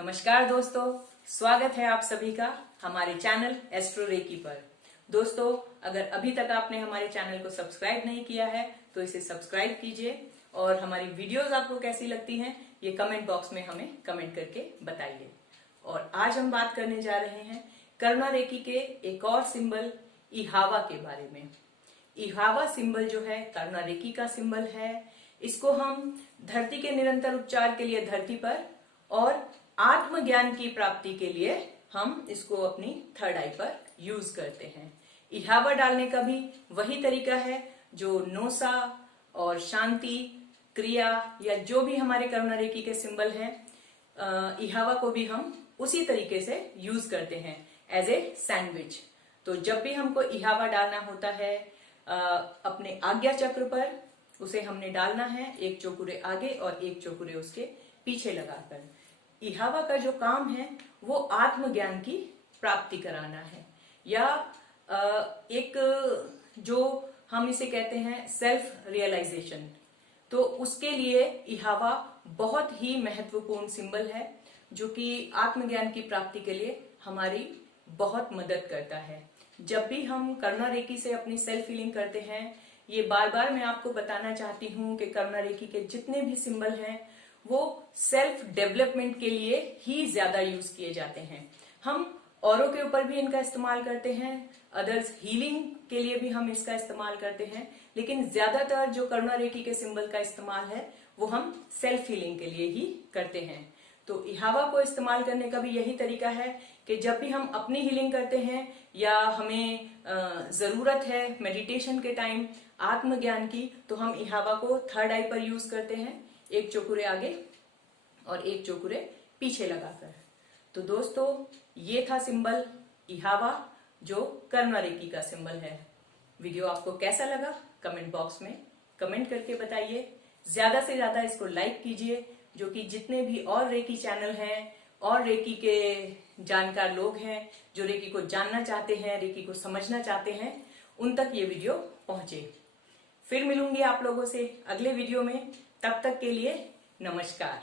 नमस्कार दोस्तों, स्वागत है आप सभी का हमारे चैनल एस्ट्रो रेकी पर। दोस्तों, अगर अभी तक आपने हमारे चैनल को सब्सक्राइब नहीं किया है तो इसे सब्सक्राइब कीजिए और हमारी वीडियोस आपको कैसी लगती हैं ये कमेंट बॉक्स में हमें कमेंट करके बताइए। और आज हम बात करने जा रहे हैं करुणा रेकी के एक और सिंबल इहावा के बारे में। इहावा सिंबल जो है करुणा रेकी का सिंबल है। इसको हम धरती के निरंतर उपचार के लिए धरती पर और आत्मज्ञान की प्राप्ति के लिए हम इसको अपनी थर्ड आई पर यूज करते हैं। इहावा डालने का भी वही तरीका है जो नोसा और शांति क्रिया या जो भी हमारे करुणा रेकी के सिंबल हैं, इहावा को भी हम उसी तरीके से यूज करते हैं एज ए सैंडविच। तो जब भी हमको इहावा डालना होता है अपने आज्ञा चक्र पर, उसे हमने डालना है एक चौकुरे आगे और एक चौकुरे उसके पीछे लगाकर। इहावा का जो काम है वो आत्मज्ञान की प्राप्ति कराना है या एक जो हम इसे कहते हैं सेल्फ रियलाइजेशन। तो उसके लिए इहावा बहुत ही महत्वपूर्ण सिंबल है जो कि आत्मज्ञान की प्राप्ति के लिए हमारी बहुत मदद करता है। जब भी हम करुणा रेकी से अपनी सेल्फ हीलिंग करते हैं, ये बार बार मैं आपको बताना चाहती हूँ कि करुणा रेकी के जितने भी सिंबल हैं वो सेल्फ डेवलपमेंट के लिए ही ज्यादा यूज किए जाते हैं। हम औरों के ऊपर भी इनका इस्तेमाल करते हैं, अदर्स हीलिंग के लिए भी हम इसका इस्तेमाल करते हैं, लेकिन ज्यादातर जो करुणा रेकी के सिंबल का इस्तेमाल है वो हम सेल्फ हीलिंग के लिए ही करते हैं। तो इहावा को इस्तेमाल करने का भी यही तरीका है कि जब भी हम अपनी हीलिंग करते हैं या हमें जरूरत है मेडिटेशन के टाइम आत्मज्ञान की, तो हम इहावा को थर्ड आई पर यूज करते हैं, एक चौकुरे आगे और एक चौकुरे पीछे लगाकर। तो दोस्तों, ये था सिंबल इहावा जो करुणा रेकी का सिंबल है। वीडियो आपको कैसा लगा कमेंट बॉक्स में कमेंट करके बताइए। ज्यादा से ज्यादा इसको लाइक कीजिए, जो कि जितने भी और रेकी चैनल हैं और रेकी के जानकार लोग हैं जो रेकी को जानना चाहते हैं, रेकी को समझना चाहते हैं, उन तक ये वीडियो पहुंचे। फिर मिलूंगी आप लोगों से अगले वीडियो में। तब तक के लिए नमस्कार।